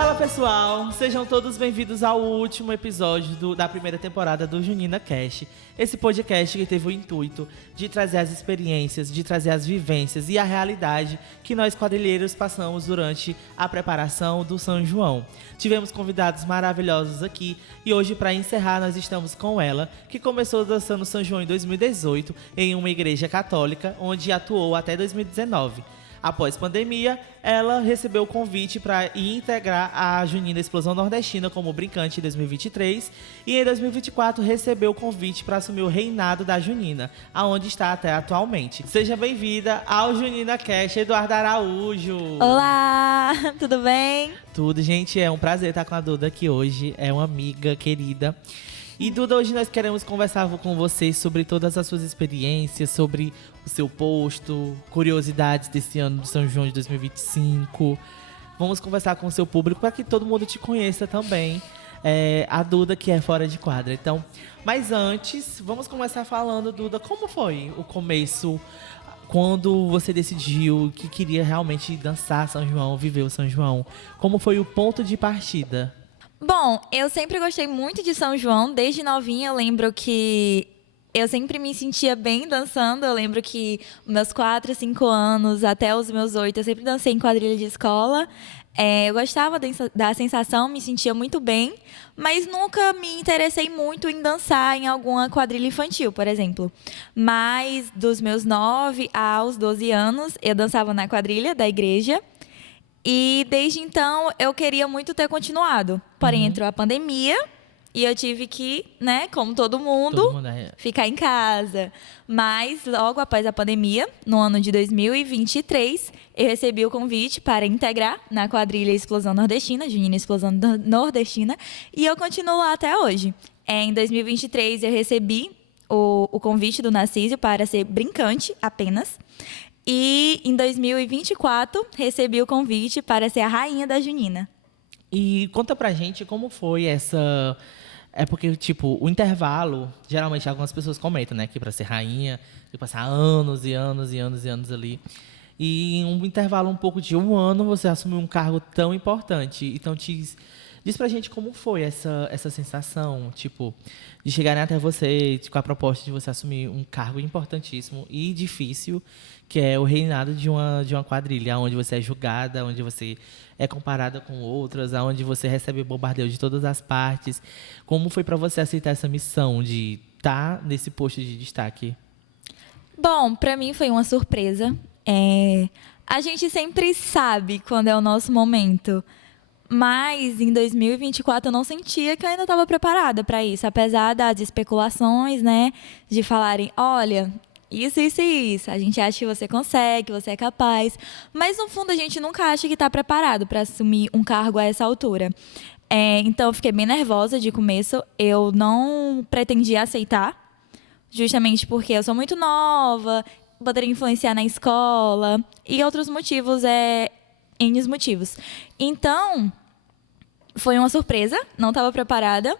Fala pessoal, sejam todos bem-vindos ao último episódio da primeira temporada do Junina Cast. Esse podcast que teve o intuito de trazer as experiências, de trazer as vivências e a realidade que nós quadrilheiros passamos durante a preparação do São João. Tivemos convidados maravilhosos aqui e hoje, para encerrar, nós estamos com ela, que começou dançando São João em 2018 em uma igreja católica, onde atuou até 2019. Após pandemia, ela recebeu o convite para integrar a Junina Explosão Nordestina como brincante em 2023 e em 2024 recebeu o convite para assumir o reinado da Junina, aonde está até atualmente. Seja bem-vinda ao Junina Cast, Eduarda Araújo. Olá, tudo bem? Tudo, gente, é um prazer estar com a Duda aqui hoje, é uma amiga querida. E Duda, hoje nós queremos conversar com vocês sobre todas as suas experiências, sobre o seu posto, curiosidades desse ano do São João de 2025. Vamos conversar com o seu público para que todo mundo te conheça também. A Duda, que é fora de quadra. Então, mas antes, vamos começar falando, Duda, como foi o começo, quando você decidiu que queria realmente dançar São João, viver o São João? Como foi o ponto de partida? Bom, eu sempre gostei muito de São João. Desde novinha eu lembro que eu sempre me sentia bem dançando. Eu lembro que meus 4, 5 anos, até os meus 8, eu sempre dancei em quadrilha de escola. Eu gostava da sensação, me sentia muito bem, mas nunca me interessei muito em dançar em alguma quadrilha infantil, por exemplo. Mas dos meus 9 aos 12 anos, eu dançava na quadrilha da igreja. E desde então eu queria muito ter continuado. Porém, entrou a pandemia e eu tive que, né, como todo mundo ficar em casa. Mas logo após a pandemia, no ano de 2023, eu recebi o convite para integrar na quadrilha Explosão Nordestina, Junina Explosão Nordestina, e eu continuo lá até hoje. Em 2023 eu recebi o convite do Narciso para ser brincante apenas. E em 2024, recebi o convite para ser a rainha da Junina. E conta pra gente como foi essa... É porque, tipo, o intervalo, geralmente algumas pessoas comentam, né, que pra ser rainha, tem que passar anos e anos e anos e anos ali. E em um intervalo um pouco de um ano, você assumiu um cargo tão importante. Então, diz pra gente como foi essa sensação, tipo, de chegarem até você com a proposta de você assumir um cargo importantíssimo e difícil, que é o reinado de uma quadrilha, onde você é julgada, onde você é comparada com outras, onde você recebe bombardeio de todas as partes. Como foi para você aceitar essa missão de estar nesse posto de destaque? Bom, para mim foi uma surpresa. A gente sempre sabe quando é o nosso momento. Mas em 2024 eu não sentia que eu ainda estava preparada para isso, apesar das especulações, né, de falarem, olha, isso, a gente acha que você consegue, que você é capaz, mas no fundo a gente nunca acha que está preparado para assumir um cargo a essa altura. Então eu fiquei bem nervosa de começo, eu não pretendia aceitar, justamente porque eu sou muito nova, poderia influenciar na escola e outros motivos, N motivos. Então, foi uma surpresa, não estava preparada,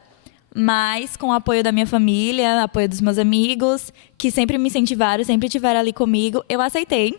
mas com o apoio da minha família, apoio dos meus amigos, que sempre me incentivaram, sempre estiveram ali comigo, eu aceitei.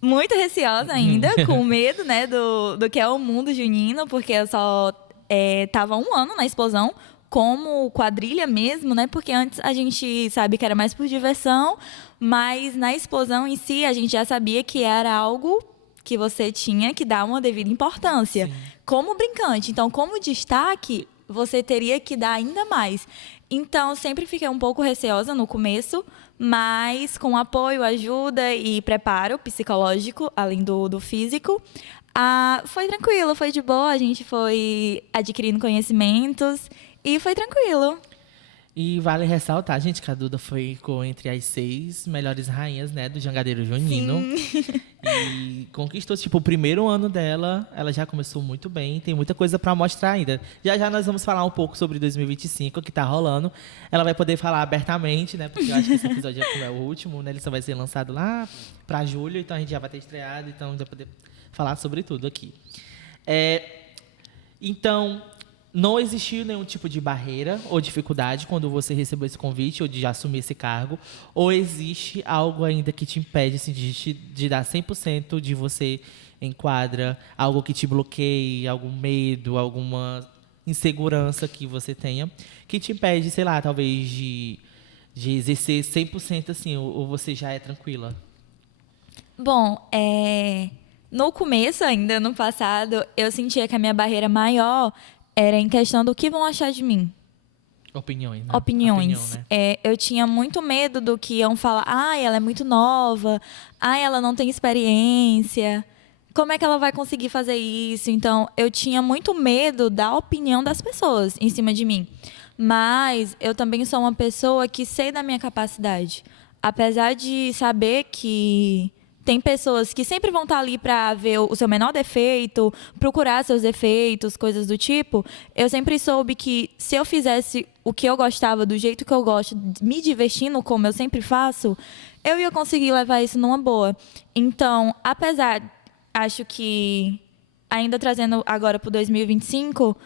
Muito receosa ainda, com medo, né, do que é o mundo junino, porque eu só estava 1 ano na Explosão, como quadrilha mesmo, né? Porque antes a gente sabe que era mais por diversão, mas na Explosão em si a gente já sabia que era algo que você tinha que dar uma devida importância. Sim. Como brincante. Então, como destaque, você teria que dar ainda mais. Então, sempre fiquei um pouco receosa no começo, mas com apoio, ajuda e preparo psicológico, além do físico, foi tranquilo, foi de boa. A gente foi adquirindo conhecimentos e foi tranquilo. E vale ressaltar, gente, que a Duda ficou entre as 6 melhores rainhas, né, do Jangadeiro Junino. Sim. E conquistou, tipo, o primeiro ano dela, ela já começou muito bem, tem muita coisa pra mostrar ainda. Já nós vamos falar um pouco sobre 2025, que tá rolando. Ela vai poder falar abertamente, né, porque eu acho que esse episódio é o último, né, ele só vai ser lançado lá pra julho, então a gente já vai ter estreado, então a gente vai poder falar sobre tudo aqui. Então... Não existiu nenhum tipo de barreira ou dificuldade quando você recebeu esse convite ou de já assumir esse cargo? Ou existe algo ainda que te impede assim, de dar 100% de você enquadra? Algo que te bloqueie, algum medo, alguma insegurança que você tenha, que te impede, sei lá, talvez de exercer 100% assim, ou você já é tranquila? Bom, no começo ainda, no passado, eu sentia que a minha barreira maior era em questão do que vão achar de mim. Opiniões, né? Opiniões. Opinião, né? Eu tinha muito medo do que iam falar. Ai, ela é muito nova. Ai, ela não tem experiência. Como é que ela vai conseguir fazer isso? Então, eu tinha muito medo da opinião das pessoas em cima de mim. Mas eu também sou uma pessoa que sei da minha capacidade. Apesar de saber que tem pessoas que sempre vão estar ali para ver o seu menor defeito, procurar seus defeitos, coisas do tipo. Eu sempre soube que se eu fizesse o que eu gostava, do jeito que eu gosto, me divertindo como eu sempre faço, eu ia conseguir levar isso numa boa. Então, acho que, ainda trazendo agora para o 2025,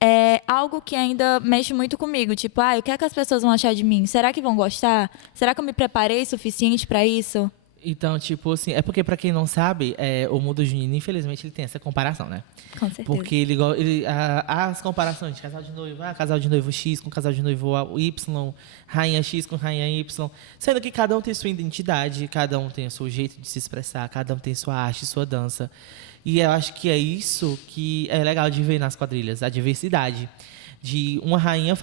é algo que ainda mexe muito comigo. Tipo, o que é que as pessoas vão achar de mim? Será que vão gostar? Será que eu me preparei o suficiente para isso? Então, tipo assim, é porque pra quem não sabe, o mundo junino, infelizmente, ele tem essa comparação, né? Com certeza. Porque as comparações de casal de noivo, casal de noivo X com casal de noivo Y, rainha X com rainha Y, sendo que cada um tem sua identidade, cada um tem o seu jeito de se expressar, cada um tem sua arte, sua dança. E eu acho que é isso que é legal de ver nas quadrilhas, a diversidade. De uma rainha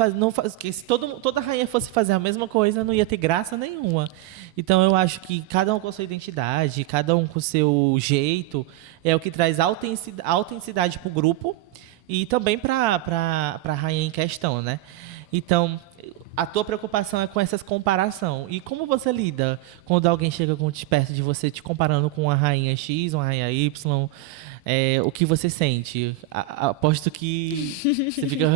que se toda rainha fosse fazer a mesma coisa, não ia ter graça nenhuma. Então eu acho que cada um com a sua identidade, cada um com o seu jeito, é o que traz autenticidade para o grupo e também para a rainha em questão, né? Então, a tua preocupação é com essa comparação. E como você lida quando alguém chega perto de você te comparando com uma rainha X, uma rainha Y? O que você sente? Aposto que você fica...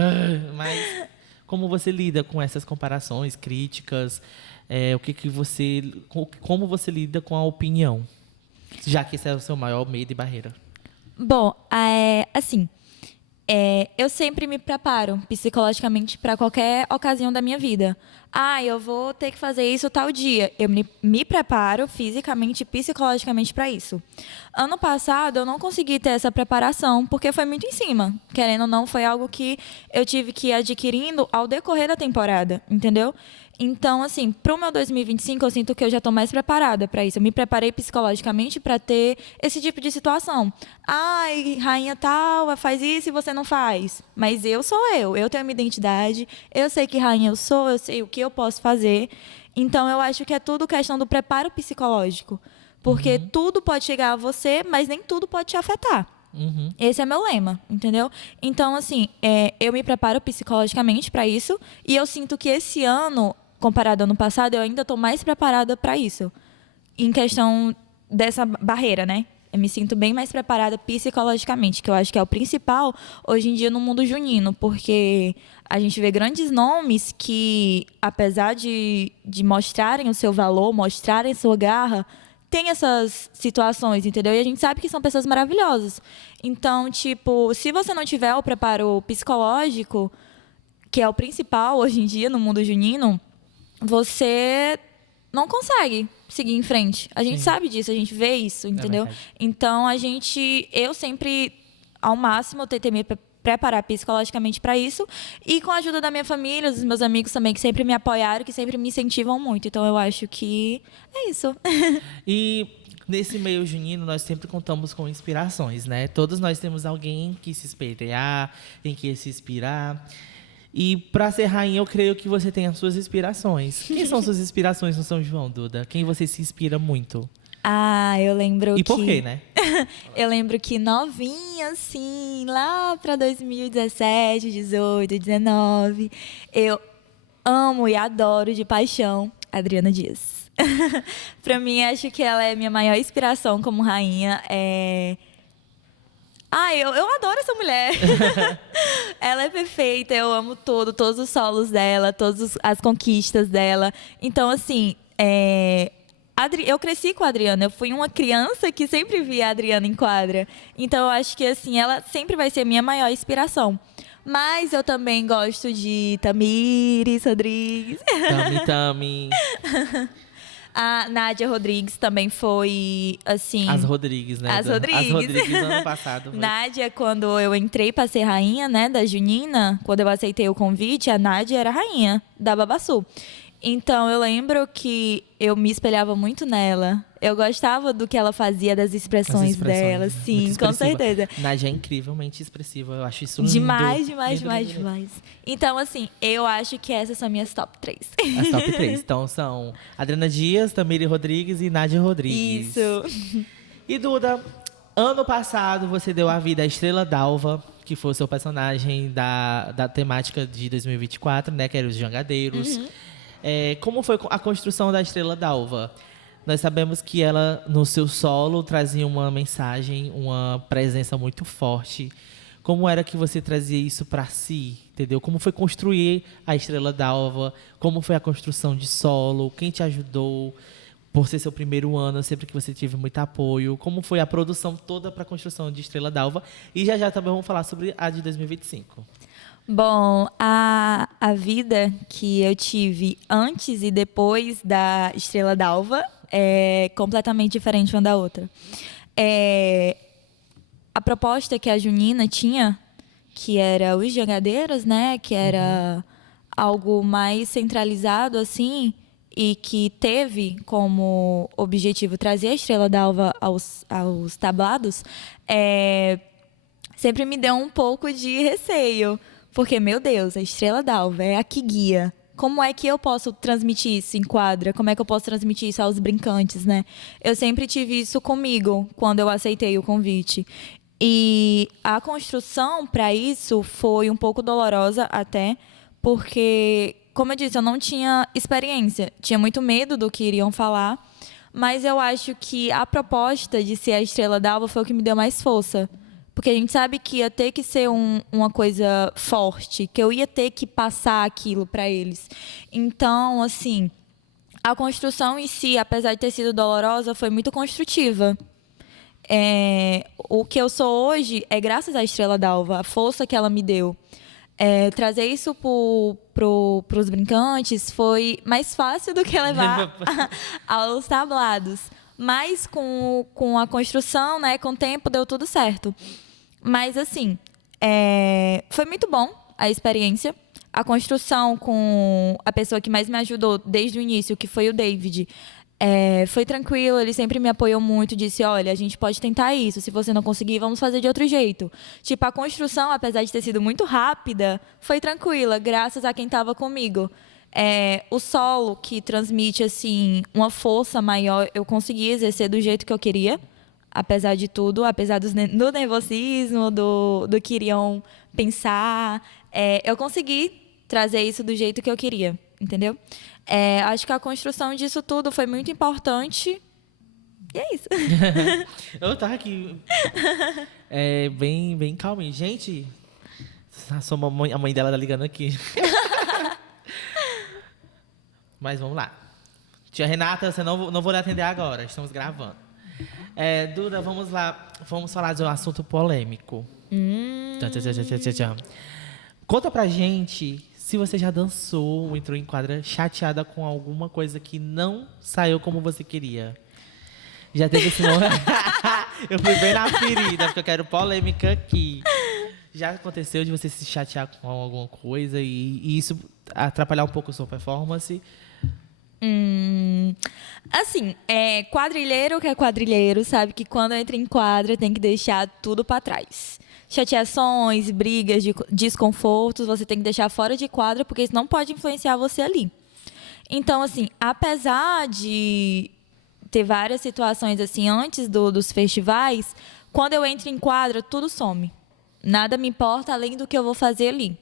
Mas como você lida com essas comparações, críticas? Como você lida com a opinião? Já que esse é o seu maior medo e barreira. Bom, assim, eu sempre me preparo psicologicamente para qualquer ocasião da minha vida. Eu vou ter que fazer isso tal dia. Eu me preparo fisicamente e psicologicamente para isso. Ano passado, eu não consegui ter essa preparação, porque foi muito em cima. Querendo ou não, foi algo que eu tive que ir adquirindo ao decorrer da temporada, entendeu? Então, assim, para o meu 2025, eu sinto que eu já estou mais preparada para isso. Eu me preparei psicologicamente para ter esse tipo de situação. Rainha tal, faz isso e você não faz. Mas eu sou eu tenho a minha identidade, eu sei que rainha eu sou, eu sei o que eu posso fazer. Então, eu acho que é tudo questão do preparo psicológico. Porque tudo pode chegar a você, mas nem tudo pode te afetar. Esse é meu lema, entendeu? Então, assim, eu me preparo psicologicamente para isso. E eu sinto que esse ano, comparado ao ano passado, eu ainda estou mais preparada para isso. Em questão dessa barreira, né? Eu me sinto bem mais preparada psicologicamente, que eu acho que é o principal hoje em dia no mundo junino, porque a gente vê grandes nomes que, apesar de mostrarem o seu valor, mostrarem sua garra, tem essas situações, entendeu? E a gente sabe que são pessoas maravilhosas. Então, tipo, se você não tiver o preparo psicológico, que é o principal hoje em dia no mundo junino, você não consegue seguir em frente. A gente sabe disso, a gente vê isso, entendeu? Então, eu sempre, ao máximo, tentei me preparar psicologicamente para isso. E com a ajuda da minha família, dos meus amigos também, que sempre me apoiaram, que sempre me incentivam muito. Então, eu acho que é isso. E nesse meio junino, nós sempre contamos com inspirações, né? Todos nós temos alguém que se espelhar, em que se inspirar. E para ser rainha, eu creio que você tem as suas inspirações. Quem são suas inspirações no São João, Duda? Quem você se inspira muito? Eu lembro E por quê, né? Eu lembro que novinha, assim, lá para 2017, 18, 19, eu amo e adoro de paixão Adriana Dias. Para mim, acho que ela é minha maior inspiração como rainha. Eu adoro essa mulher. Ela é perfeita, eu amo todos os solos dela, todas as conquistas dela. Então, assim, eu cresci com a Adriana. Eu fui uma criança que sempre via a Adriana em quadra. Então, eu acho que, assim, ela sempre vai ser a minha maior inspiração. Mas eu também gosto de Tamires Rodrigues. Tami. A Nádia Rodrigues também foi, assim... As Rodrigues, né? As Rodrigues. As Rodrigues ano passado. Foi. Nádia, quando eu entrei pra ser rainha, né, da Junina, quando eu aceitei o convite, a Nádia era rainha da Babaçu. Então, eu lembro que eu me espelhava muito nela. Eu gostava do que ela fazia, das expressões dela. Sim, com certeza. Nádia é incrivelmente expressiva. Eu acho isso lindo. Demais. Lindo. Então, assim, eu acho que essas são minhas top 3. As top 3. Então, são Adriana Dias, Tamiri Rodrigues e Nádia Rodrigues. Isso. E, Duda, ano passado você deu a vida à Estrela Dalva, que foi o seu personagem da temática de 2024, né? Que era os Jangadeiros. Como foi a construção da Estrela Dalva? Nós sabemos que ela, no seu solo, trazia uma mensagem, uma presença muito forte. Como era que você trazia isso para si, entendeu? Como foi construir a Estrela Dalva? Como foi a construção de solo? Quem te ajudou? Por ser seu primeiro ano, sempre que você teve muito apoio. Como foi a produção toda para a construção de Estrela Dalva? E já também vamos falar sobre a de 2025. Bom, a vida que eu tive antes e depois da Estrela Dalva é completamente diferente uma da outra. A proposta que a Junina tinha, que era os Jangadeiros, né? Que era algo mais centralizado, assim, e que teve como objetivo trazer a Estrela Dalva aos tablados, sempre me deu um pouco de receio. Porque, meu Deus, a Estrela Dalva é a que guia. Como é que eu posso transmitir isso em quadra? Como é que eu posso transmitir isso aos brincantes, né? Eu sempre tive isso comigo, quando eu aceitei o convite. E a construção para isso foi um pouco dolorosa até, porque, como eu disse, eu não tinha experiência. Tinha muito medo do que iriam falar. Mas eu acho que a proposta de ser a Estrela Dalva foi o que me deu mais força. Porque a gente sabe que ia ter que ser uma coisa forte, que eu ia ter que passar aquilo para eles. Então, assim, a construção em si, apesar de ter sido dolorosa, foi muito construtiva. O que eu sou hoje é graças à Estrela Dalva, a força que ela me deu. Trazer isso para os brincantes foi mais fácil do que levar aos tablados. Mas com a construção, né, com o tempo, deu tudo certo. Mas, assim, foi muito bom a experiência. A construção com a pessoa que mais me ajudou desde o início, que foi o David, foi tranquilo. Ele sempre me apoiou muito, disse, olha, a gente pode tentar isso. Se você não conseguir, vamos fazer de outro jeito. Tipo, a construção, apesar de ter sido muito rápida, foi tranquila, graças a quem estava comigo. O solo, que transmite, assim, uma força maior, eu consegui exercer do jeito que eu queria. Apesar de tudo, apesar do nervosismo, do que iriam pensar, eu consegui trazer isso do jeito que eu queria, entendeu? Acho que a construção disso tudo foi muito importante. E é isso. Eu tava aqui bem calminho. Gente, a mãe dela tá ligando aqui. Mas vamos lá. Tia Renata, você não vou lhe atender agora, estamos gravando. Duda, vamos lá. Vamos falar de um assunto polêmico. Conta pra gente se você já dançou ou entrou em quadra chateada com alguma coisa que não saiu como você queria. Já teve esse momento? Eu fui bem na ferida, porque eu quero polêmica aqui. Já aconteceu de você se chatear com alguma coisa e isso atrapalhar um pouco a sua performance? Assim, quadrilheiro que é quadrilheiro sabe que quando entra em quadra tem que deixar tudo para trás. Chateações, brigas, desconfortos, você tem que deixar fora de quadra, porque isso não pode influenciar você ali. Então, assim, apesar de ter várias situações assim antes dos festivais, quando eu entro em quadra, tudo some. Nada me importa além do que eu vou fazer ali.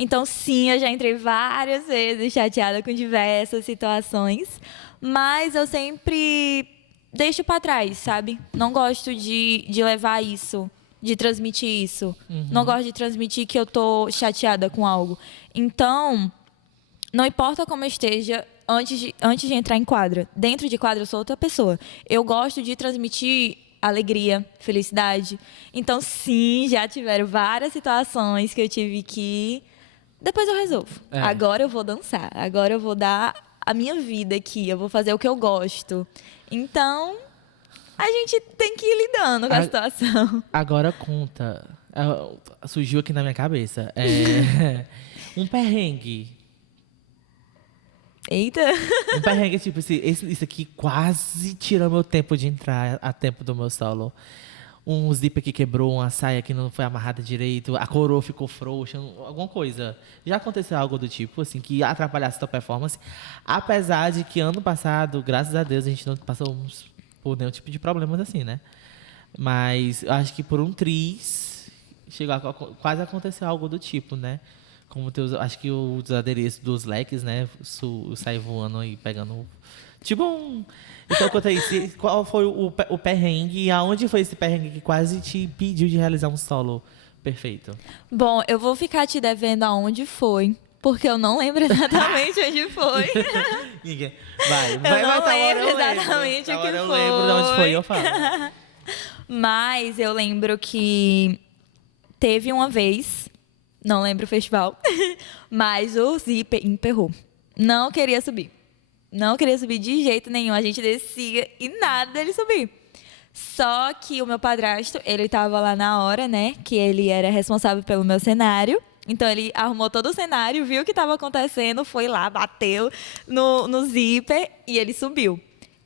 Então, sim, eu já entrei várias vezes chateada com diversas situações, mas eu sempre deixo para trás, sabe? Não gosto de levar isso, de transmitir isso. Não gosto de transmitir que eu tô chateada com algo. Então, não importa como eu esteja antes de entrar em quadra. Dentro de quadra, eu sou outra pessoa. Eu gosto de transmitir alegria, felicidade. Então, sim, já tiveram várias situações que eu tive que... Depois eu resolvo. Agora eu vou dançar. Agora eu vou dar a minha vida aqui, eu vou fazer o que eu gosto. Então, a gente tem que ir lidando com a situação. Agora conta. Surgiu aqui na minha cabeça. Um perrengue. Eita! Um perrengue, tipo, isso aqui quase tirou meu tempo de entrar a tempo do meu solo. Um zíper que quebrou, uma saia que não foi amarrada direito, a coroa ficou frouxa, alguma coisa. Já aconteceu algo do tipo, assim, que atrapalhasse a tua performance? Apesar de que ano passado, graças a Deus, a gente não passou por nenhum tipo de problemas assim, né? Mas eu acho que por um triz, quase aconteceu algo do tipo, né? Como acho que os adereços dos leques, né? Sai voando e pegando. Tipo Então, conta aí, qual foi o perrengue e aonde foi esse perrengue que quase te impediu de realizar um solo perfeito? Bom, eu vou ficar te devendo aonde foi, porque eu não lembro exatamente onde foi. Vai, não lembro exatamente o que foi. Eu lembro de onde foi, eu falo. Mas eu lembro que teve uma vez, não lembro o festival, mas o zíper emperrou. Não queria subir. Não queria subir de jeito nenhum. A gente descia e nada dele subir. Só que o meu padrasto, ele tava lá na hora, né? Que ele era responsável pelo meu cenário. Então, ele arrumou todo o cenário, viu o que estava acontecendo, foi lá, bateu no zíper e ele subiu.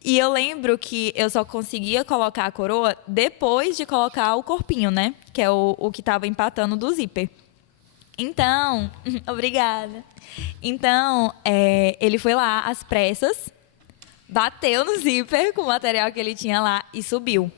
E eu lembro que eu só conseguia colocar a coroa depois de colocar o corpinho, né? Que é o que estava empatando do zíper. Então, obrigada. Então, ele foi lá às pressas, bateu no zíper com o material que ele tinha lá e subiu.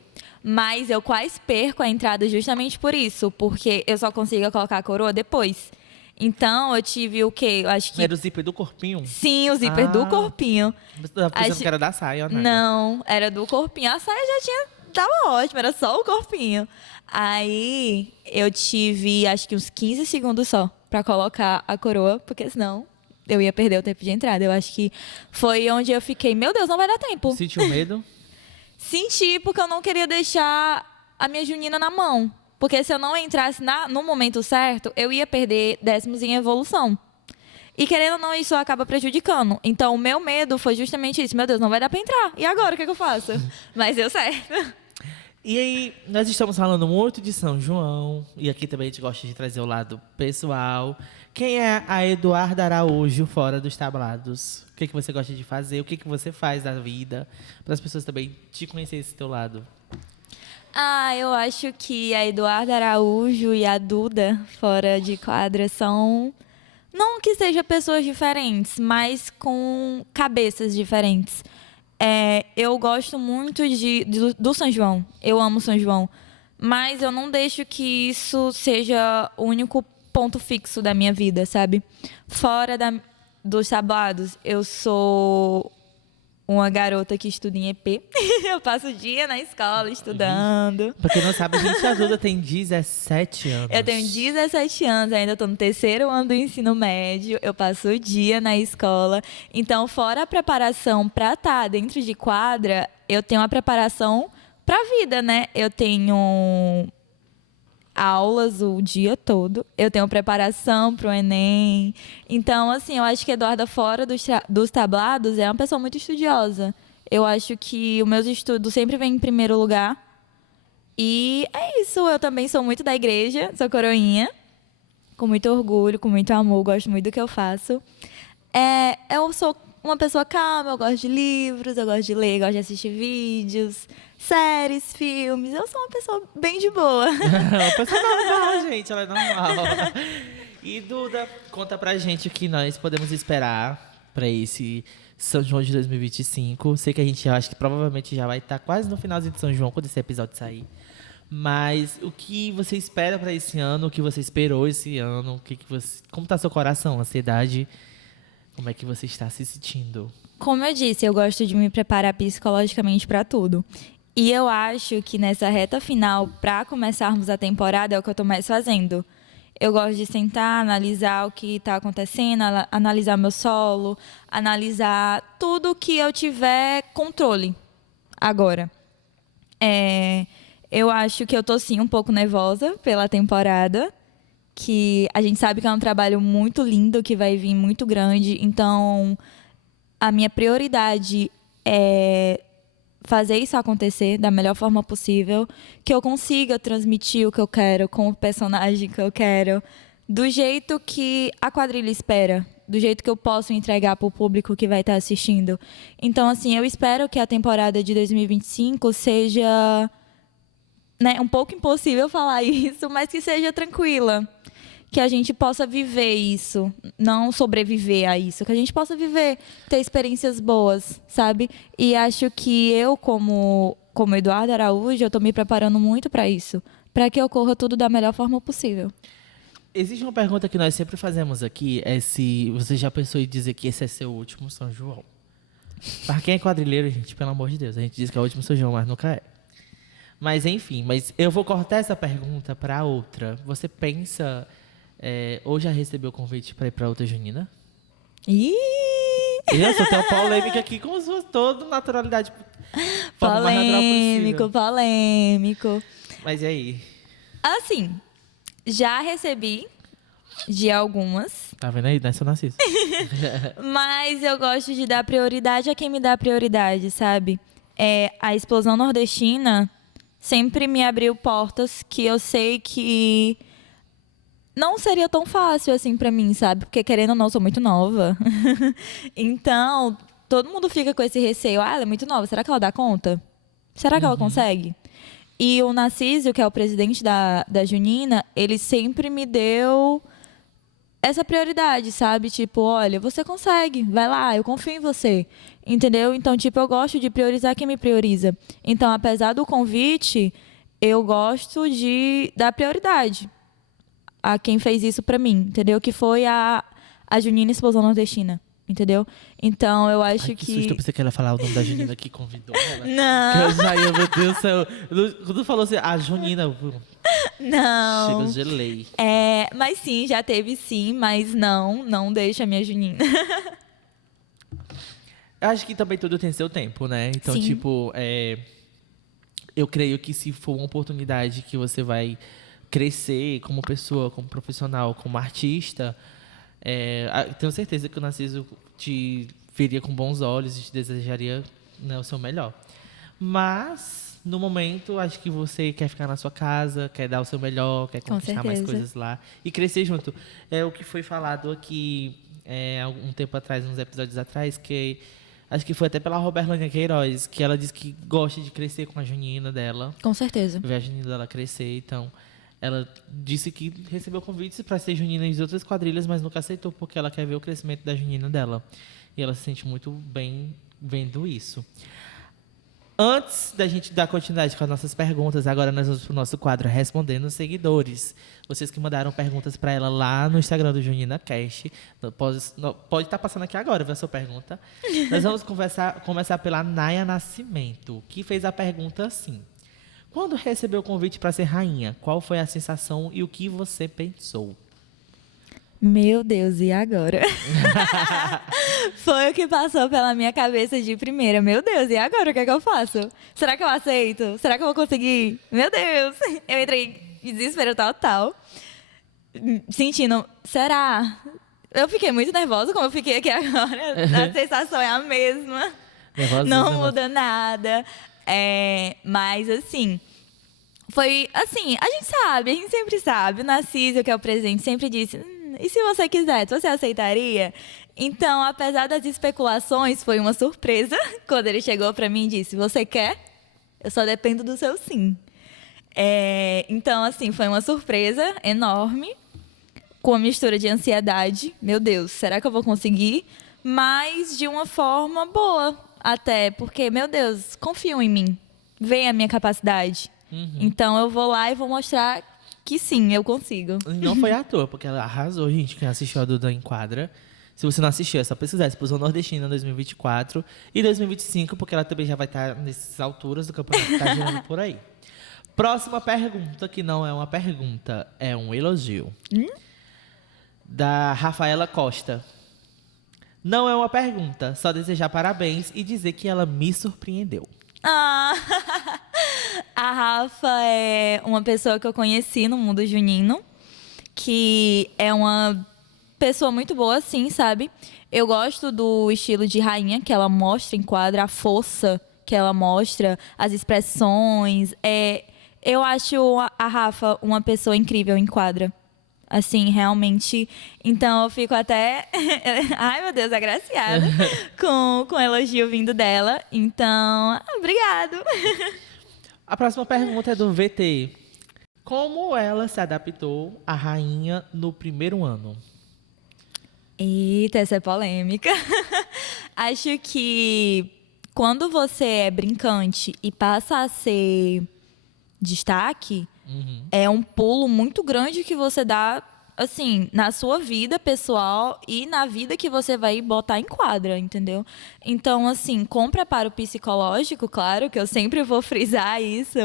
Mas eu quase perco a entrada justamente por isso, porque eu só conseguia colocar a coroa depois. Então, eu tive o quê? Eu acho que... Era o zíper do corpinho? Sim, o zíper do corpinho. Você estava pensando que era da saia, né? Não, era do corpinho. A saia já tinha... Tava ótimo, era só o corpinho. Aí, eu tive, acho que uns 15 segundos só pra colocar a coroa, porque senão eu ia perder o tempo de entrada. Eu acho que foi onde eu fiquei, meu Deus, não vai dar tempo. Sentiu medo? Senti, porque eu não queria deixar a minha junina na mão. Porque se eu não entrasse no momento certo, eu ia perder décimos em evolução. E querendo ou não, isso acaba prejudicando. Então, o meu medo foi justamente isso. Meu Deus, não vai dar pra entrar. E agora, o que eu faço? Mas deu certo. E aí, nós estamos falando muito de São João. E aqui também a gente gosta de trazer o lado pessoal. Quem é a Eduarda Araújo fora dos tablados? O que você gosta de fazer? O que você faz da vida? Para as pessoas também te conhecerem esse teu lado. Eu acho que a Eduarda Araújo e a Duda, fora de quadra, são... Não que sejam pessoas diferentes, mas com cabeças diferentes. Eu gosto muito do São João. Eu amo São João. Mas eu não deixo que isso seja o único ponto fixo da minha vida, sabe? Fora dos tablados, eu sou uma garota que estuda em EP. Eu passo o dia na escola estudando. Pra quem não sabe, a gente adulta tem 17 anos. Eu tenho 17 anos, ainda estou no 3º ano do ensino médio. Eu passo o dia na escola. Então, fora a preparação para estar dentro de quadra, eu tenho a preparação para a vida, né? Eu tenho aulas o dia todo. Eu tenho preparação para o Enem. Então, assim, eu acho que a Eduarda, fora dos tablados, é uma pessoa muito estudiosa. Eu acho que os meus estudos sempre vêm em primeiro lugar. E é isso. Eu também sou muito da igreja, sou coroinha. Com muito orgulho, com muito amor, gosto muito do que eu faço. Eu sou uma pessoa calma, eu gosto de livros, eu gosto de ler, gosto de assistir vídeos, séries, filmes. Eu sou uma pessoa bem de boa. Uma pessoa normal, gente, ela é normal. E Duda, conta pra gente o que nós podemos esperar pra esse São João de 2025. Sei que a gente acho que provavelmente já vai estar quase no finalzinho de São João quando esse episódio sair. Mas o que você espera pra esse ano? O que você esperou esse ano? Como tá seu coração, ansiedade? Como é que você está se sentindo? Como eu disse, eu gosto de me preparar psicologicamente para tudo. E eu acho que nessa reta final, para começarmos a temporada, é o que eu estou mais fazendo. Eu gosto de sentar, analisar o que está acontecendo, analisar meu solo, analisar tudo que eu tiver controle agora. Eu acho que eu estou, sim, um pouco nervosa pela temporada, que a gente sabe que é um trabalho muito lindo, que vai vir muito grande. Então, a minha prioridade é fazer isso acontecer da melhor forma possível, que eu consiga transmitir o que eu quero com o personagem que eu quero, do jeito que a quadrilha espera, do jeito que eu posso entregar para o público que vai estar assistindo. Então, assim, eu espero que a temporada de 2025 seja, né, um pouco impossível falar isso, mas que seja tranquila. Que a gente possa viver isso, não sobreviver a isso, que a gente possa viver, ter experiências boas, sabe? E acho que eu, como Eduardo Araújo, eu tô me preparando muito para isso, para que ocorra tudo da melhor forma possível. Existe uma pergunta que nós sempre fazemos aqui, é se você já pensou em dizer que esse é seu último São João. Para quem é quadrilheiro, gente, pelo amor de Deus, a gente diz que é o último São João, mas nunca é. Mas enfim, eu vou cortar essa pergunta para outra. Você pensa... ou já recebeu convite para ir para outra junina? Ih! Eu só tenho polêmica aqui com toda naturalidade. Forma mais natural possível. Polêmico. Mas e aí? Assim, já recebi de algumas, Tá vendo aí? Nessa eu nasci. mas eu gosto de dar prioridade a quem me dá prioridade, sabe? A Explosão Nordestina sempre me abriu portas que eu sei que não seria tão fácil assim pra mim, sabe? Porque querendo ou não, eu sou muito nova. Então, todo mundo fica com esse receio. Ah, ela é muito nova, será que ela dá conta? Será que ela consegue? E o Narciso, que é o presidente da Junina, ele sempre me deu essa prioridade, sabe? Tipo, olha, você consegue, vai lá, eu confio em você. Entendeu? Então, tipo, eu gosto de priorizar quem me prioriza. Então, apesar do convite, eu gosto de dar prioridade a quem fez isso pra mim, entendeu? Que foi a Junina Explosão Nordestina, entendeu? Então, eu acho Ai, que susto, eu pensei que ela ia falar o nome da Junina que convidou ela. Não. Que eu já ia, meu Deus do céu. Quando falou assim, a Junina, Não. chega, eu gelei. Mas sim, já teve sim, mas não deixa a minha Junina. Eu acho que também tudo tem seu tempo, né? Então, Sim. tipo, eu creio que se for uma oportunidade que você vai crescer como pessoa, como profissional, como artista, tenho certeza que o Narciso te veria com bons olhos e te desejaria, né, o seu melhor. Mas, no momento, acho que você quer ficar na sua casa, quer dar o seu melhor, quer conquistar mais coisas lá e crescer junto. É o que foi falado aqui algum tempo atrás, uns episódios atrás, que acho que foi até pela Roberlânia Queiroz, que ela disse que gosta de crescer com a Junina dela. Com certeza. Ver a Junina dela crescer, então... Ela disse que recebeu convites para ser junina em outras quadrilhas, mas nunca aceitou, porque ela quer ver o crescimento da junina dela. E ela se sente muito bem vendo isso. Antes da gente dar continuidade com as nossas perguntas, agora nós vamos para o nosso quadro Respondendo os Seguidores. Vocês que mandaram perguntas para ela lá no Instagram do Junina Cast. Pode estar passando aqui agora, ver a sua pergunta. Nós vamos começar pela Naya Nascimento, que fez a pergunta assim. Quando recebeu o convite para ser rainha, qual foi a sensação e o que você pensou? Meu Deus, e agora? Foi o que passou pela minha cabeça de primeira. Meu Deus, e agora? O que é que eu faço? Será que eu aceito? Será que eu vou conseguir? Meu Deus! Eu entrei em desespero total. Sentindo, será? Eu fiquei muito nervosa, como eu fiquei aqui agora. A sensação é a mesma. Nervosa, Não muda nada. Mas, assim, foi assim, a gente sempre sabe. O Narciso, que é o presidente, sempre disse, e se você quiser, você aceitaria? Então, apesar das especulações, foi uma surpresa quando ele chegou pra mim e disse, você quer? Eu só dependo do seu sim. Então, assim, foi uma surpresa enorme, com uma mistura de ansiedade. Meu Deus, será que eu vou conseguir? Mas de uma forma boa. Até porque, meu Deus, confiam em mim. Veem a minha capacidade. Então, eu vou lá e vou mostrar que sim, eu consigo. Não foi à toa, porque ela arrasou, gente. Quem assistiu a Duda Enquadra. Se você não assistiu, é só pesquisar. Explosão Nordestina 2024 e 2025, porque ela também já vai estar nessas alturas do campeonato que está girando por aí. Próxima pergunta, que não é uma pergunta, é um elogio. Da Rafaela Costa. Não é uma pergunta, só desejar parabéns e dizer que ela me surpreendeu. A Rafa é uma pessoa que eu conheci no mundo junino, que é uma pessoa muito boa, sim, sabe? Eu gosto do estilo de rainha que ela mostra, enquadra a força que ela mostra, as expressões. Eu acho a Rafa uma pessoa incrível em quadra. Assim, realmente. Então, eu fico até... Ai, meu Deus, agraciada com o elogio vindo dela. Então, obrigado. A próxima pergunta é do VT. Como ela se adaptou à rainha no primeiro ano? Eita, essa é polêmica. Acho que quando você é brincante e passa a ser destaque, é um pulo muito grande que você dá, assim, na sua vida pessoal e na vida que você vai botar em quadra, entendeu? Então, assim, com preparo psicológico, claro, que eu sempre vou frisar isso,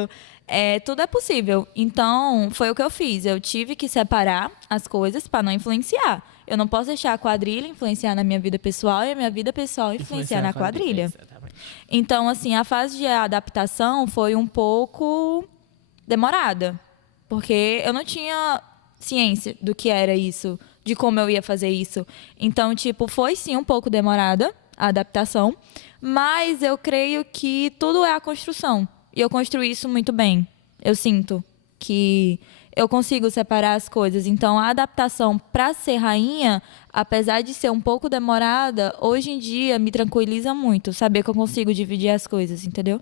tudo é possível. Então, foi o que eu fiz. Eu tive que separar as coisas para não influenciar. Eu não posso deixar a quadrilha influenciar na minha vida pessoal e a minha vida pessoal influenciar na quadrilha. Exatamente. Então, assim, a fase de adaptação foi um pouco demorada, porque eu não tinha ciência do que era isso, de como eu ia fazer isso. Então, tipo, foi sim um pouco demorada a adaptação, mas eu creio que tudo é a construção. E eu construí isso muito bem. Eu sinto que eu consigo separar as coisas. Então, a adaptação para ser rainha, apesar de ser um pouco demorada, hoje em dia me tranquiliza muito saber que eu consigo dividir as coisas, entendeu?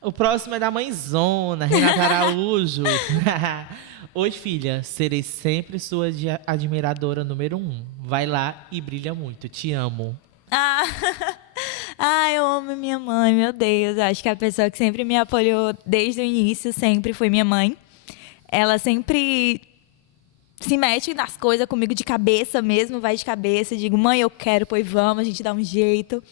O próximo é da mãezona, Renata Araújo. Oi, filha. Serei sempre sua admiradora número 1. Vai lá e brilha muito. Te amo. Ah, eu amo minha mãe, meu Deus. Acho que a pessoa que sempre me apoiou desde o início sempre foi minha mãe. Ela sempre se mete nas coisas comigo de cabeça mesmo, vai de cabeça. Digo, mãe, eu quero, pois vamos, a gente dá um jeito.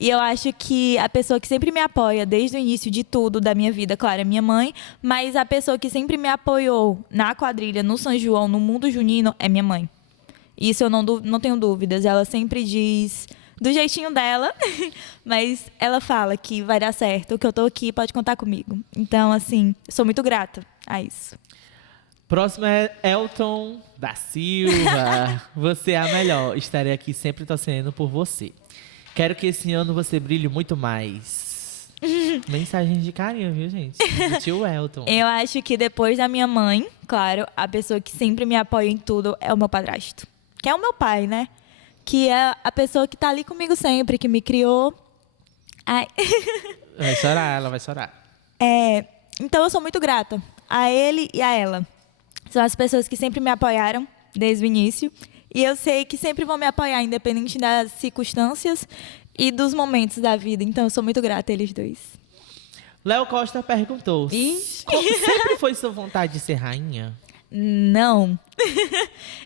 E eu acho que a pessoa que sempre me apoia desde o início de tudo da minha vida, claro, é minha mãe, mas a pessoa que sempre me apoiou na quadrilha, no São João, no mundo junino, é minha mãe. Isso eu não tenho dúvidas. Ela sempre diz do jeitinho dela, mas ela fala que vai dar certo, que eu tô aqui, pode contar comigo. Então, assim, sou muito grata a isso. Próximo é Elton da Silva. Você é a melhor. Estarei aqui sempre torcendo por você. Quero que esse ano você brilhe muito mais. Mensagem de carinho, viu, gente? Do tio Elton. Eu acho que depois da minha mãe, claro, a pessoa que sempre me apoia em tudo é o meu padrasto. Que é o meu pai, né? Que é a pessoa que tá ali comigo sempre, que me criou. Ai. Vai chorar, ela vai chorar. Então eu sou muito grata a ele e a ela. São as pessoas que sempre me apoiaram desde o início. E eu sei que sempre vão me apoiar, independente das circunstâncias e dos momentos da vida. Então eu sou muito grata a eles dois. Léo Costa perguntou: sempre foi sua vontade de ser rainha? Não.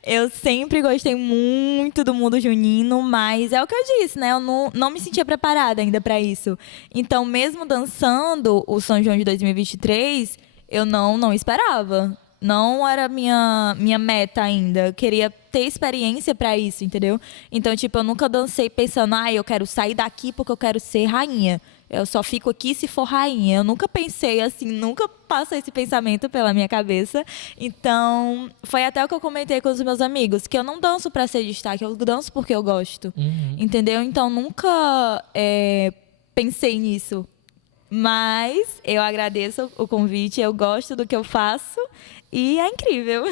Eu sempre gostei muito do mundo junino, mas é o que eu disse, né? Eu não me sentia preparada ainda para isso. Então, mesmo dançando o São João de 2023, eu não esperava. Não era minha meta ainda. Eu queria ter experiência para isso, entendeu? Então, tipo, eu nunca dancei pensando, eu quero sair daqui porque eu quero ser rainha. Eu só fico aqui se for rainha. Eu nunca pensei assim, nunca passou esse pensamento pela minha cabeça. Então, foi até o que eu comentei com os meus amigos, que eu não danço para ser destaque, eu danço porque eu gosto. Entendeu? Então, nunca pensei nisso. Mas eu agradeço o convite, eu gosto do que eu faço e é incrível.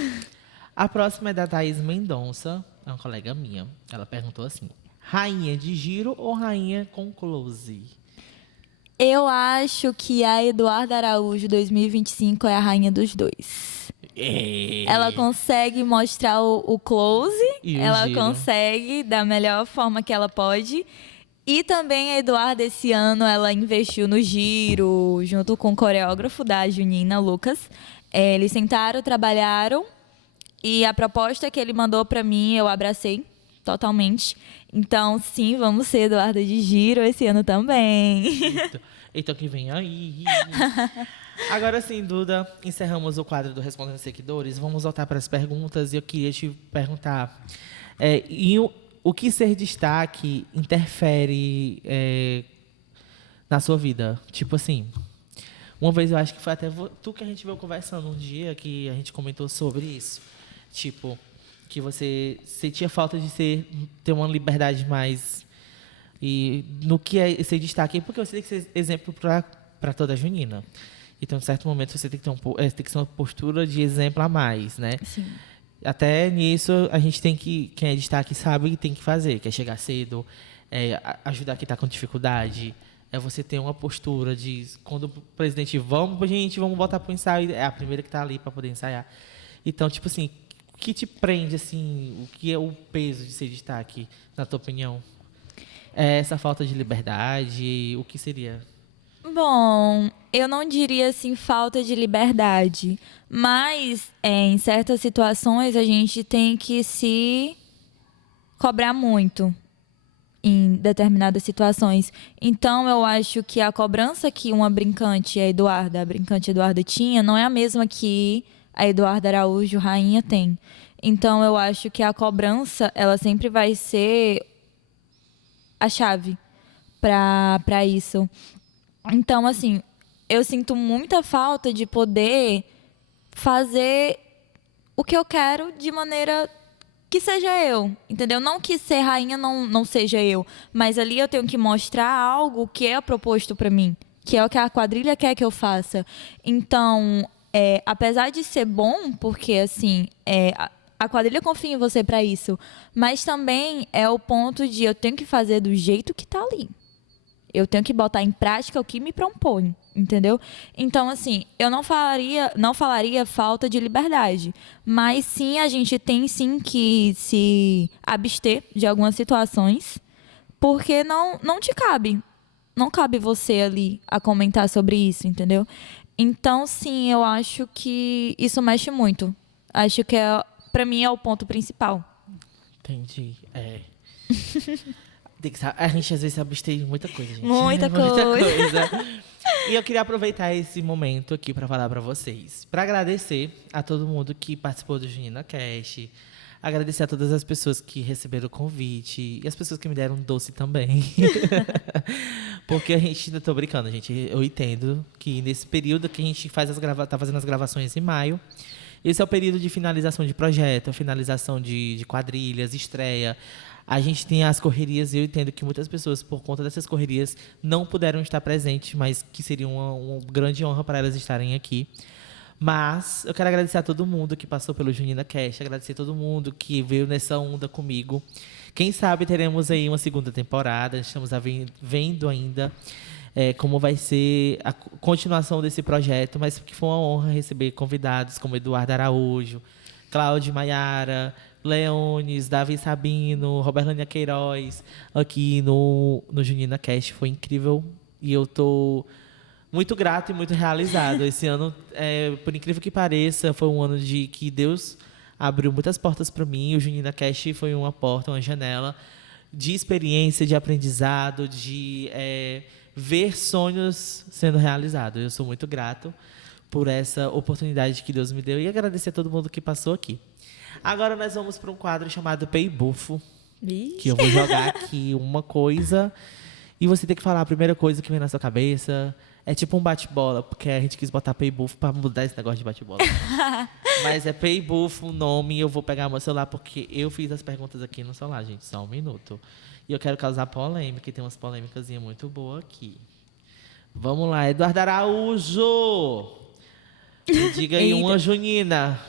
A próxima é da Thaís Mendonça, é uma colega minha. Ela perguntou assim: rainha de giro ou rainha com close? Eu acho que a Eduarda Araújo 2025 é a rainha dos dois. Ela consegue mostrar o close, E o ela giro. consegue da melhor forma que ela pode. E também a Eduarda, esse ano, ela investiu no giro, junto com o coreógrafo da Junina, Lucas. Eles sentaram, trabalharam, e a proposta que ele mandou para mim, eu abracei totalmente. Então, sim, vamos ser Eduarda de giro esse ano também. Então que vem aí. Agora sim, Duda, encerramos o quadro do Respondendo Seguidores. Vamos voltar para as perguntas e eu queria te perguntar... o que ser destaque interfere na sua vida? Tipo assim, uma vez eu acho que foi até tu que a gente veio conversando um dia, que a gente comentou sobre isso. Tipo, que você sentia falta de ter uma liberdade mais e no que é esse destaque, porque você tem que ser exemplo para toda a junina. Então, em certo momento, você tem que ter tem que ser uma postura de exemplo a mais, né? Sim. Até nisso, a gente tem que, quem é destaque sabe o que tem que fazer, que é chegar cedo, ajudar quem está com dificuldade, é você ter uma postura de, quando o presidente, vamos botar para o ensaio, é a primeira que está ali para poder ensaiar. Então, tipo assim, o que te prende, assim, o que é o peso de ser destaque, na tua opinião? É essa falta de liberdade, o que seria? Bom, eu não diria assim falta de liberdade, mas em certas situações a gente tem que se cobrar muito em determinadas situações. Então eu acho que a cobrança que uma brincante, a brincante Eduarda tinha, não é a mesma que a Eduarda Araújo, rainha, tem. Então eu acho que a cobrança, ela sempre vai ser a chave para isso. Então, assim, eu sinto muita falta de poder fazer o que eu quero de maneira que seja eu, entendeu? Não que ser rainha não seja eu, mas ali eu tenho que mostrar algo que é proposto para mim, que é o que a quadrilha quer que eu faça. Então, apesar de ser bom, porque, assim, a quadrilha confia em você para isso, mas também é o ponto de eu tenho que fazer do jeito que tá ali. Eu tenho que botar em prática o que me propõe, entendeu? Então, assim, eu não falaria falta de liberdade, mas sim, a gente tem sim que se abster de algumas situações, porque não te cabe. Não cabe você ali a comentar sobre isso, entendeu? Então, sim, eu acho que isso mexe muito. Acho que pra mim é o ponto principal. Entendi. A gente às vezes se abstém de muita coisa, gente. Muita coisa. E eu queria aproveitar esse momento aqui para falar para vocês. Para agradecer a todo mundo que participou do Junina Cast. Agradecer a todas as pessoas que receberam o convite. E as pessoas que me deram um doce também. Porque a gente, não tô brincando, gente. Eu entendo que nesse período que a gente tá fazendo as gravações em maio. Esse é o período de finalização de projeto, finalização de quadrilhas, estreia. A gente tem as correrias e eu entendo que muitas pessoas, por conta dessas correrias, não puderam estar presentes, mas que seria uma grande honra para elas estarem aqui. Mas eu quero agradecer a todo mundo que passou pelo Junina Cast, agradecer a todo mundo que veio nessa onda comigo. Quem sabe teremos aí uma segunda temporada, estamos vendo ainda como vai ser a continuação desse projeto, mas que foi uma honra receber convidados como Eduardo Araújo, Cláudio Maiara, Leones, Davi Sabino, Roberlânia Queiroz, aqui no Junina Cast. Foi incrível e eu tô muito grato e muito realizado. Esse ano, por incrível que pareça, foi um ano de que Deus abriu muitas portas para mim. O Junina Cast foi uma porta, uma janela de experiência, de aprendizado, de ver sonhos sendo realizados. Eu sou muito grato por essa oportunidade que Deus me deu e agradecer a todo mundo que passou aqui. Agora nós vamos para um quadro chamado Pei Bufo, que eu vou jogar aqui uma coisa e você tem que falar a primeira coisa que vem na sua cabeça. É tipo um bate-bola, porque a gente quis botar Pei Bufo para mudar esse negócio de bate-bola. Mas é Pei Bufo o nome, eu vou pegar meu celular porque eu fiz as perguntas aqui no celular, gente, só um minuto. E eu quero causar polêmica, e tem umas polêmicas muito boas aqui. Vamos lá, Eduardo Araújo! Me diga aí uma junina.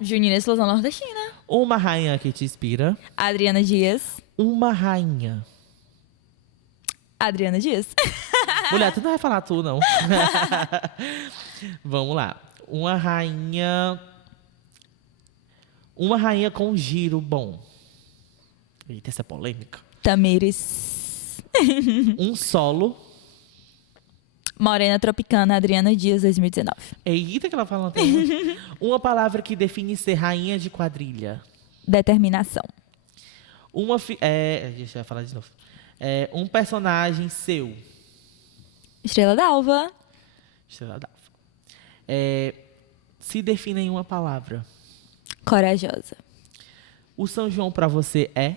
Junina Explosão Nordestina. Uma rainha que te inspira. Adriana Dias. Uma rainha. Adriana Dias. Mulher, tu não vai falar tu, não. Vamos lá. Uma rainha com giro bom. Eita, essa é polêmica. Tamires. Um solo. Morena Tropicana, Adriana Dias, 2019. Eita, que ela fala também. Uma palavra que define ser rainha de quadrilha. Determinação. Deixa eu falar de novo. Um personagem seu. Estrela d'Alva. Estrela d'Alva. Se defina em uma palavra. Corajosa. O São João pra você é?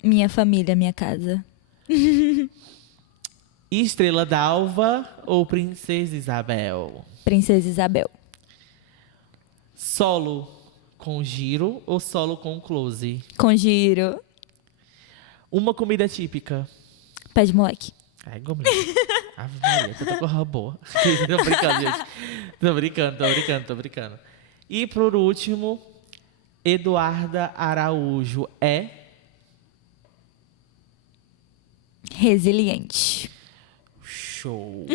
Minha família, minha casa. Estrela d'Alva ou Princesa Isabel? Princesa Isabel. Solo com giro ou solo com close? Com giro. Uma comida típica. Pé de moleque. Ai, gominho. Ave Maria, tô com a boa. Tô brincando, gente. Tô brincando. E por último, Eduarda Araújo é resiliente. show.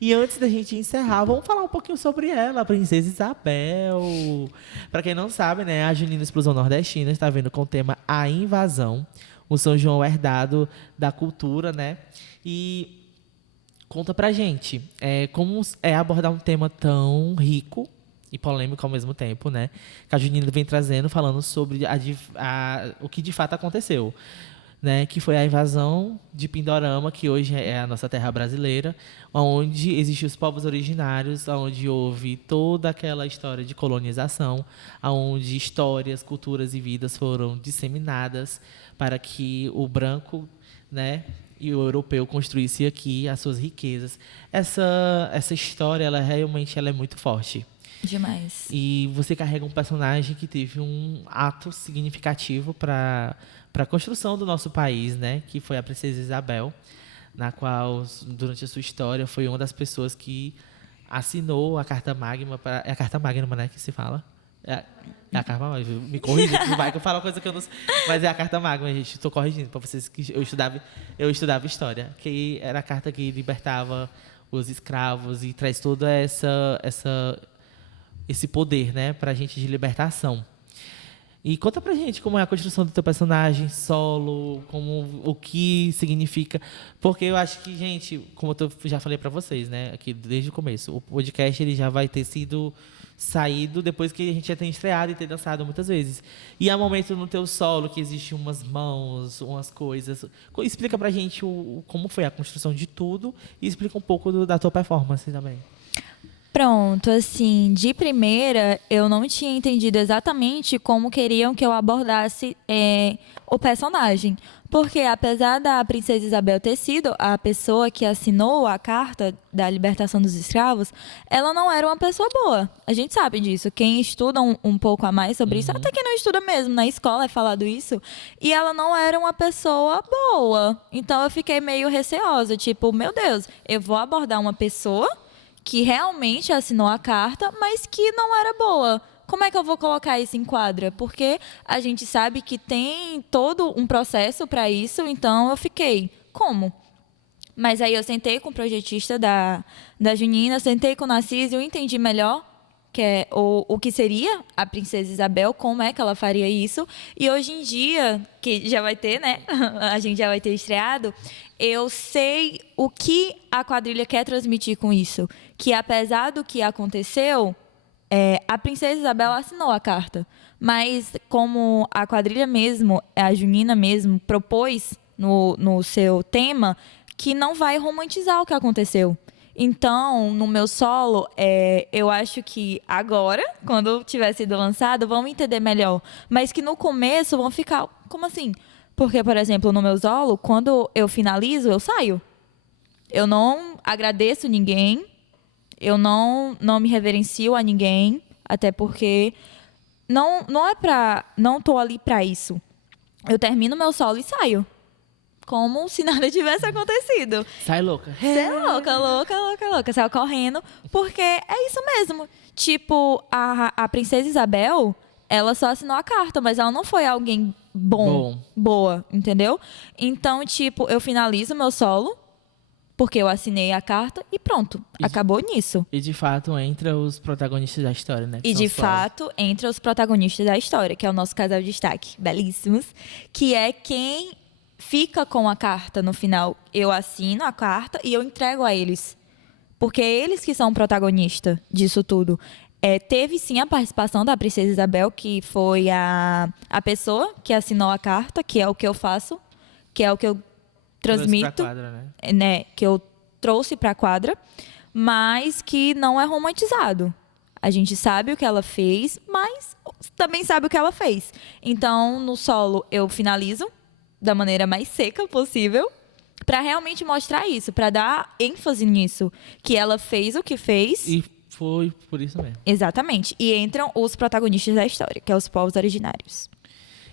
E antes da gente encerrar, vamos falar um pouquinho sobre ela, a Princesa Isabel. Pra quem não sabe, né, a Junina Explosão Nordestina está vindo com o tema A Invasão. O São João herdado da cultura, né? E conta pra gente como é abordar um tema tão rico e polêmico ao mesmo tempo, né? Que a Junina vem trazendo, falando sobre o que de fato aconteceu, né? Que foi a invasão de Pindorama, que hoje é a nossa terra brasileira, onde existem os povos originários, onde houve toda aquela história de colonização, onde histórias, culturas e vidas foram disseminadas para que o branco, né, e o europeu construísse aqui as suas riquezas. Essa história, ela realmente é muito forte. Demais. E você carrega um personagem que teve um ato significativo para a construção do nosso país, né? Que foi a Princesa Isabel, na qual, durante a sua história, foi uma das pessoas que assinou a Carta Magna. É a Carta Magna, né, que se fala? É a Carta Magna. Me corrija, que vai que eu falo uma coisa que eu não sei. Mas é a Carta Magna, gente. Estou corrigindo para vocês que eu estudava história. Que era a carta que libertava os escravos e traz todo esse poder, né, pra gente de libertação. E conta pra gente como é a construção do teu personagem solo, o que significa. Porque eu acho que, gente, como eu já falei pra vocês, né, aqui desde o começo, o podcast ele já vai ter sido saído depois que a gente já tem estreado e ter dançado muitas vezes. E há momento no teu solo que existe umas mãos, umas coisas. Explica pra gente como foi a construção de tudo e explica um pouco da tua performance também. Pronto, assim, de primeira, eu não tinha entendido exatamente como queriam que eu abordasse o personagem. Porque, apesar da Princesa Isabel ter sido a pessoa que assinou a Carta da Libertação dos Escravos, ela não era uma pessoa boa. A gente sabe disso. Quem estuda um pouco a mais sobre isso, até quem não estuda mesmo, na escola é falado isso. E ela não era uma pessoa boa. Então, eu fiquei meio receosa. Tipo, meu Deus, eu vou abordar uma pessoa que realmente assinou a carta, mas que não era boa. Como é que eu vou colocar isso em quadra? Porque a gente sabe que tem todo um processo para isso, então eu fiquei, como? Mas aí eu sentei com o projetista da Junina, sentei com o Narciso e eu entendi melhor o que seria a Princesa Isabel, como é que ela faria isso. E hoje em dia, que já vai ter, né? A gente já vai ter estreado, eu sei o que a quadrilha quer transmitir com isso. Que apesar do que aconteceu, a Princesa Isabel assinou a carta. Mas como a quadrilha mesmo, a Junina mesmo, propôs no seu tema, que não vai romantizar o que aconteceu. Então, no meu solo, eu acho que agora, quando tiver sido lançado, vão entender melhor. Mas que no começo vão ficar, como assim? Porque, por exemplo, no meu solo, quando eu finalizo, eu saio. Eu não agradeço ninguém, eu não me reverencio a ninguém, até porque não tô ali pra isso. Eu termino meu solo e saio. Como se nada tivesse acontecido. Sai louca. Você é louca. Saiu correndo. Porque é isso mesmo. Tipo, a Princesa Isabel, ela só assinou a carta, mas ela não foi alguém boa, entendeu? Então, tipo, eu finalizo meu solo, porque eu assinei a carta e pronto. Acabou nisso. E de fato entra os protagonistas da história, né? E de fato entra os protagonistas da história, que é o nosso casal de destaque, belíssimos, que é quem fica com a carta no final. Eu assino a carta e eu entrego a eles. Porque é eles que são protagonistas disso tudo. Teve sim a participação da Princesa Isabel, que foi a pessoa que assinou a carta, que é o que eu faço, que é o que eu transmito, quadra, né? Que eu trouxe para a quadra, mas que não é romantizado. A gente sabe o que ela fez, mas também sabe o que ela fez. Então, no solo, eu finalizo da maneira mais seca possível, para realmente mostrar isso, para dar ênfase nisso, que ela fez o que fez. Foi por isso mesmo. Exatamente. E entram os protagonistas da história, que é os povos originários.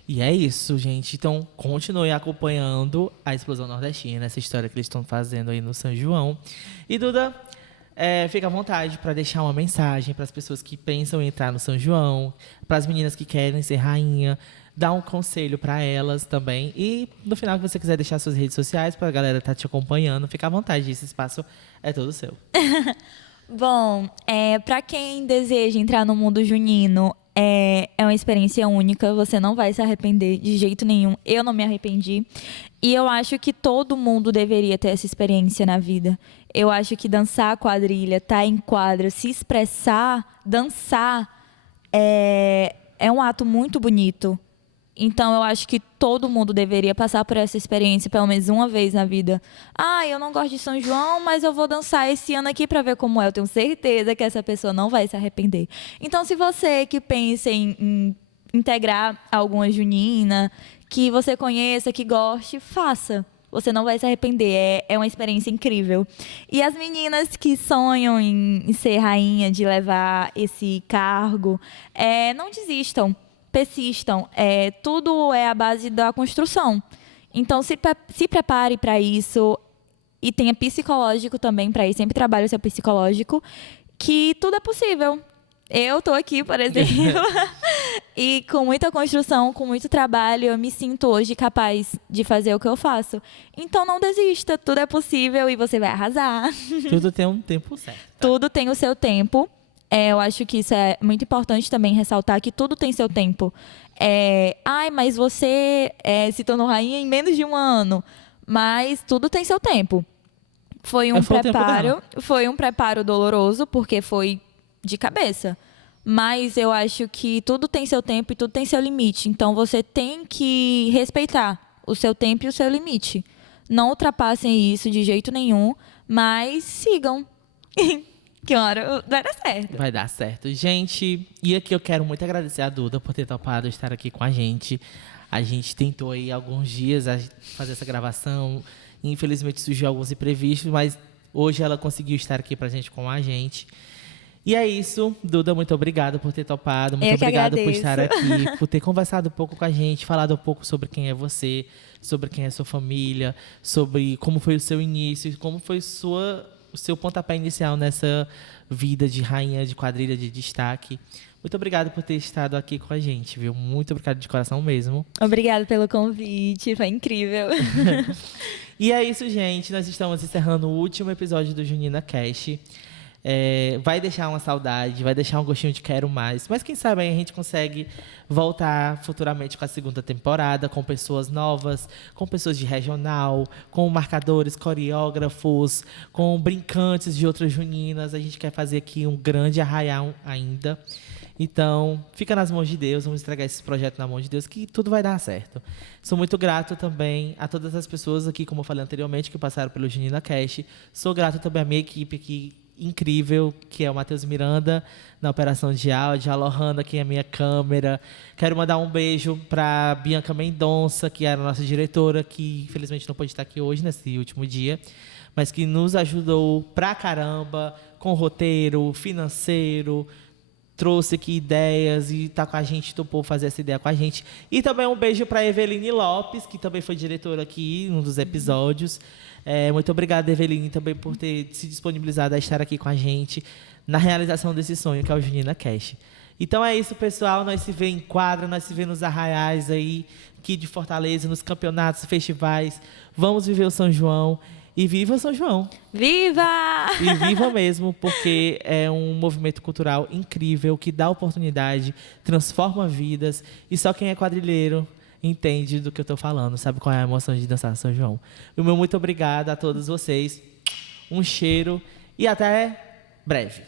E é isso, gente. Então, continue acompanhando a Explosão Nordestina, essa história que eles estão fazendo aí no São João. E, Duda, fica à vontade para deixar uma mensagem para as pessoas que pensam em entrar no São João, para as meninas que querem ser rainha, dar um conselho para elas também. E, no final, se você quiser deixar suas redes sociais para a galera estar te acompanhando, fica à vontade. Esse espaço é todo seu. Bom, para quem deseja entrar no mundo junino, é uma experiência única, você não vai se arrepender de jeito nenhum. Eu não me arrependi. E eu acho que todo mundo deveria ter essa experiência na vida. Eu acho que dançar quadrilha, estar em quadra, se expressar, dançar, é um ato muito bonito. Então, eu acho que todo mundo deveria passar por essa experiência pelo menos uma vez na vida. Eu não gosto de São João, mas eu vou dançar esse ano aqui para ver como é. Eu tenho certeza que essa pessoa não vai se arrepender. Então, se você que pensa em integrar alguma junina, que você conheça, que goste, faça. Você não vai se arrepender. É uma experiência incrível. E as meninas que sonham em ser rainha, de levar esse cargo, não desistam. Persistam. Tudo é a base da construção. Então, se prepare para isso e tenha psicológico também para isso. Sempre trabalhe o seu psicológico, que tudo é possível. Eu estou aqui, por exemplo, e com muita construção, com muito trabalho, eu me sinto hoje capaz de fazer o que eu faço. Então, não desista. Tudo é possível e você vai arrasar. Tudo tem um tempo certo. Tudo tem o seu tempo. Eu acho que isso é muito importante também ressaltar, que tudo tem seu tempo. Mas você se tornou rainha em menos de um ano. Mas tudo tem seu tempo. Foi um preparo doloroso, porque foi de cabeça. Mas eu acho que tudo tem seu tempo e tudo tem seu limite. Então, você tem que respeitar o seu tempo e o seu limite. Não ultrapassem isso de jeito nenhum, mas sigam. Que hora vai dar certo. Vai dar certo. Gente, e aqui eu quero muito agradecer a Duda por ter topado estar aqui com a gente. A gente tentou aí alguns dias fazer essa gravação. Infelizmente surgiu alguns imprevistos, mas hoje ela conseguiu estar aqui com a gente. E é isso. Duda, muito obrigado por ter topado. Muito obrigado por estar aqui, por ter conversado um pouco com a gente, falado um pouco sobre quem é você, sobre quem é sua família, sobre como foi o seu início, como foi o seu pontapé inicial nessa vida de rainha de quadrilha de destaque. Muito obrigado por ter estado aqui com a gente, viu? Muito obrigado de coração mesmo. Obrigada pelo convite, foi incrível. E é isso, gente. Nós estamos encerrando o último episódio do Junina Cash. Vai deixar uma saudade, vai deixar um gostinho de quero mais. Mas quem sabe aí a gente consegue voltar futuramente com a segunda temporada, com pessoas novas, com pessoas de regional, com marcadores, coreógrafos, com brincantes de outras juninas. A gente quer fazer aqui um grande arraial ainda. Então, fica nas mãos de Deus, vamos entregar esse projeto na mão de Deus, que tudo vai dar certo. Sou muito grato também a todas as pessoas aqui, como eu falei anteriormente, que passaram pelo Junina Cash. Sou grato também à minha equipe aqui, incrível, que é o Matheus Miranda, na operação de áudio, a Lohana, que é a minha câmera. Quero mandar um beijo para Bianca Mendonça, que era a nossa diretora, que infelizmente não pôde estar aqui hoje, nesse último dia, mas que nos ajudou pra caramba, com roteiro, financeiro, trouxe aqui ideias e tá com a gente, topou fazer essa ideia com a gente. E também um beijo para Eveline Lopes, que também foi diretora aqui em um dos episódios. Muito obrigada, Eveline, também por ter se disponibilizado a estar aqui com a gente na realização desse sonho, que é o Junina Cash. Então é isso, pessoal. Nós se vê em quadra, nós se vê nos arraiais aí, aqui de Fortaleza, nos campeonatos, festivais. Vamos viver o São João. E viva São João! Viva! E viva mesmo, porque é um movimento cultural incrível, que dá oportunidade, transforma vidas. E só quem é quadrilheiro entende do que eu estou falando, sabe qual é a emoção de dançar São João. O meu muito obrigado a todos vocês. Um cheiro e até breve.